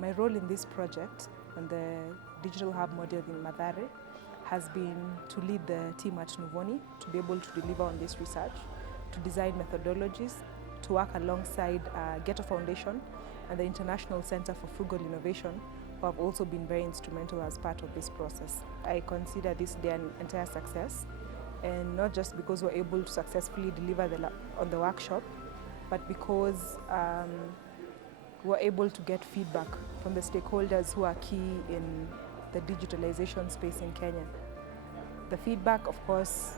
My role in this project on the Digital Hub model in Mathare has been to lead the team at Nuvoni to be able to deliver on this research, to design methodologies, to work alongside Ghetto Foundation and the International Center for Frugal Innovation, who have also been very instrumental as part of this process. I consider this day an entire success, and not just because we're able to successfully deliver on the workshop, but because we're able to get feedback from the stakeholders who are key in the digitalization space in Kenya. The feedback, of course,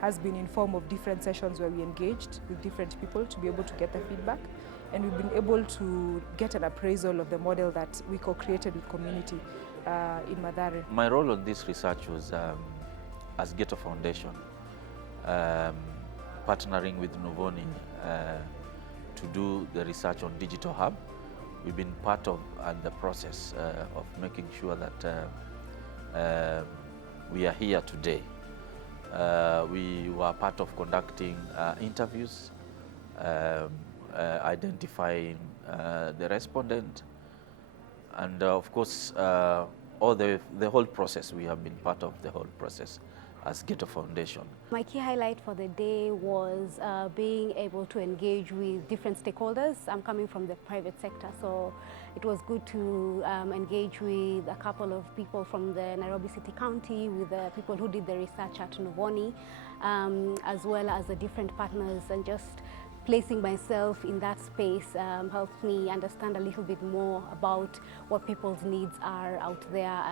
has been in form of different sessions where we engaged with different people to be able to get the feedback, and we've been able to get an appraisal of the model that we co-created with community in Mathare. My role on this research was as Ghetto Foundation, partnering with Nuvoni to do the research on Digital Hub. We've been part of the process of making sure that we are here today. We were part of conducting interviews, identifying the respondent, and of course the whole process. We have been part of the whole process as Ghetto Foundation. My key highlight for the day was being able to engage with different stakeholders. I'm coming from the private sector, so it was good to engage with a couple of people from the Nairobi City County, with the people who did the research at Nuvoni, as well as the different partners, and just placing myself in that space helped me understand a little bit more about what people's needs are out there,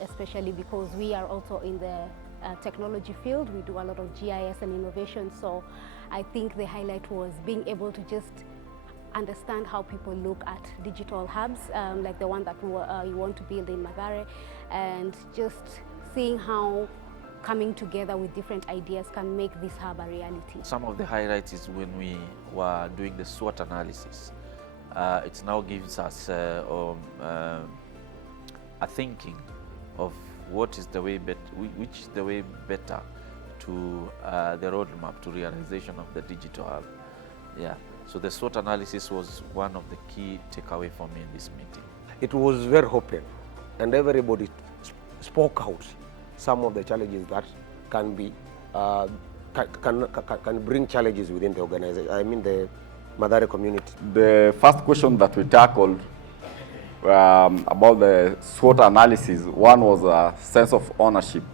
especially because we are also in the technology field. We do a lot of GIS and innovation, so I think the highlight was being able to just understand how people look at digital hubs, like the one that you want to build in Mathare, and just seeing how coming together with different ideas can make this hub a reality. Some of the highlights is when we were doing the SWOT analysis. It now gives us a thinking of what is the way which is the way better to the roadmap to realization of the digital hub. Yeah. So the SWOT analysis was one of the key takeaway for me in this meeting. It was very open, and everybody spoke out some of the challenges that can be can bring challenges within the organization. I mean the Mathare community. The first question that we tackled about the SWOT analysis, one was a sense of ownership,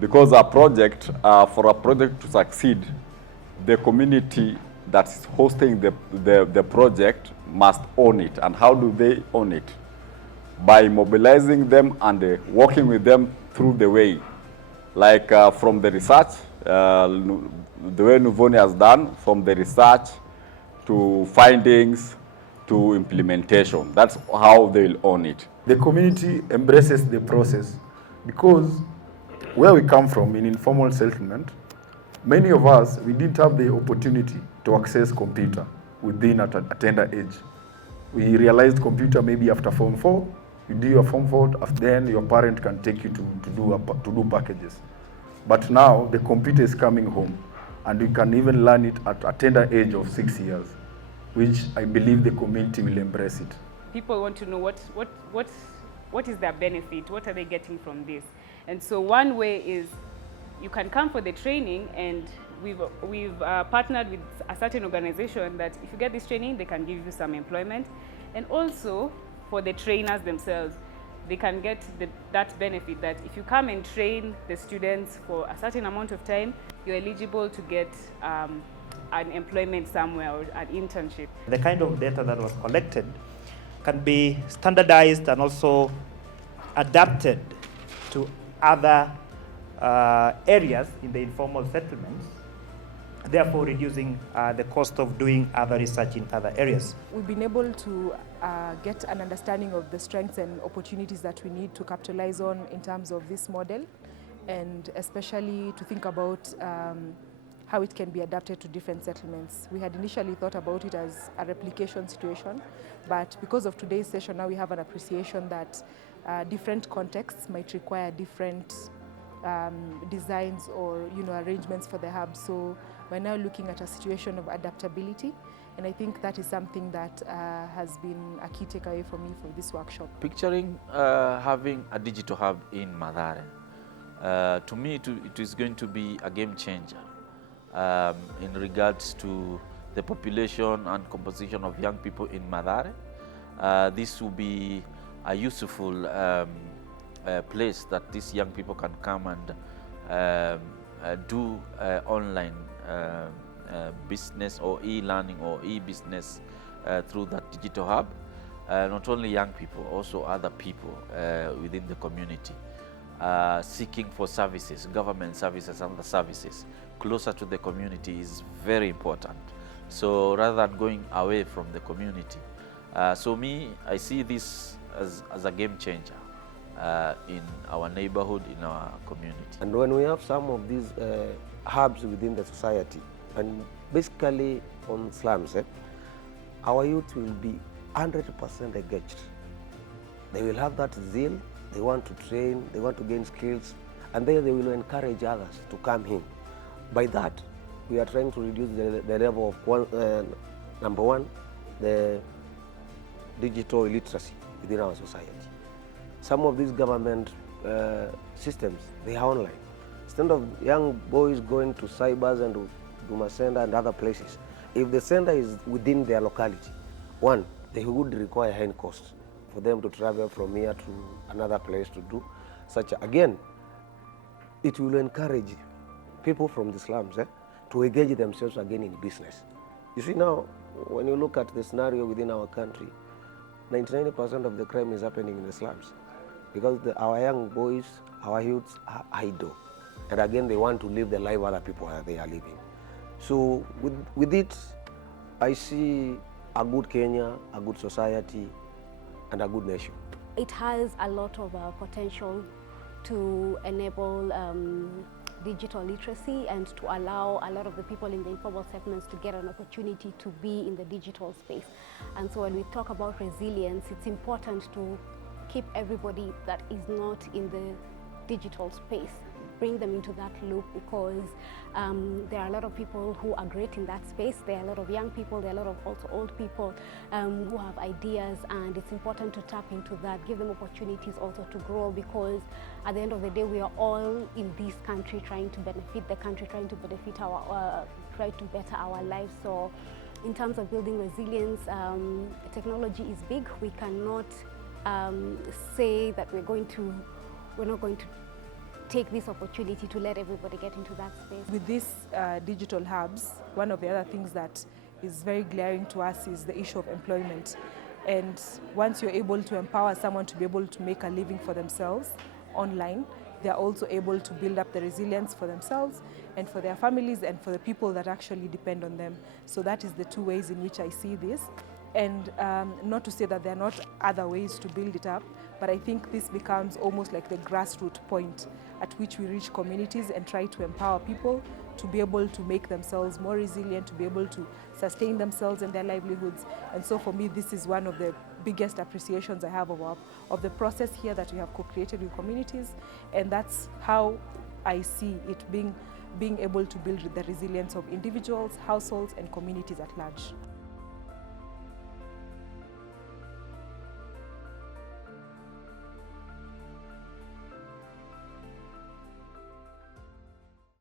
because a project, for a project to succeed, the community that is hosting the project must own it. And how do they own it? By mobilizing them and working with them through the way, like from the research, the way Nuvoni has done, from the research to findings to implementation. That's how they'll own it. The community embraces the process, because where we come from in informal settlement, many of us, we didn't have the opportunity to access computer within a tender age. We realized computer maybe after Form 4, you do your Form 4, then your parent can take you to do packages. But now the computer is coming home, and you can even learn it at a tender age of 6 years, which I believe the community will embrace it. People want to know what is their benefit, what are they getting from this? And so one way is you can come for the training, and we've partnered with a certain organization that if you get this training, they can give you some employment. And also for the trainers themselves, they can get that benefit that if you come and train the students for a certain amount of time, you're eligible to get an employment somewhere or an internship. The kind of data that was collected can be standardized and also adapted to other areas in the informal settlements, therefore reducing the cost of doing other research in other areas. We've been able to get an understanding of the strengths and opportunities that we need to capitalize on in terms of this model, and especially to think about how it can be adapted to different settlements. We had initially thought about it as a replication situation, but because of today's session, now we have an appreciation that different contexts might require different designs or arrangements for the hub. So we're now looking at a situation of adaptability And I think that is something that has been a key takeaway for me from this workshop. Picturing having a digital hub in Mathare, to me it is going to be a game changer in regards to the population and composition of young people in Mathare. This will be a useful place that these young people can come and do online business or e-learning or e-business through that digital hub. Not only young people, also other people within the community seeking for services, government services and other services closer to the community is very important. So rather than going away from the community, I see this as a game changer in our neighborhood, in our community. And when we have some of these hubs within the society, and basically on slums, our youth will be 100% engaged. They will have that zeal, they want to train, they want to gain skills, and then they will encourage others to come in. By that, we are trying to reduce the level of, number one, the digital illiteracy within our society. Some of these government systems, they are online. Instead of young boys going to cybers and to Duma Center and other places, if the center is within their locality, one, they would require high cost for them to travel from here to another place to do such. Again, it will encourage people from the slums to engage themselves again in business. You see now, when you look at the scenario within our country, 99% of the crime is happening in the slums because our young boys, our youths are idle. And again, they want to live the life other people they are living. So with it, I see a good Kenya, a good society, and a good nation. It has a lot of potential to enable digital literacy and to allow a lot of the people in the informal segments to get an opportunity to be in the digital space. And so when we talk about resilience, it's important to keep everybody that is not in the digital space, bring them into that loop, because there are a lot of people who are great in that space. There are a lot of young people, there are a lot of also old people who have ideas, and it's important to tap into that, give them opportunities also to grow, because at the end of the day, we are all in this country trying to benefit the country, trying to benefit try to better our lives. So in terms of building resilience, technology is big. We cannot say that we're not going to take this opportunity to let everybody get into that space. With these digital hubs, one of the other things that is very glaring to us is the issue of employment. And once you're able to empower someone to be able to make a living for themselves online, they're also able to build up the resilience for themselves and for their families and for the people that actually depend on them. So that is the two ways in which I see this. And not to say that there are not other ways to build it up, but I think this becomes almost like the grassroots point at which we reach communities and try to empower people to be able to make themselves more resilient, to be able to sustain themselves and their livelihoods. And so for me, this is one of the biggest appreciations I have of the process here that we have co-created with communities. And that's how I see it being able to build the resilience of individuals, households, and communities at large.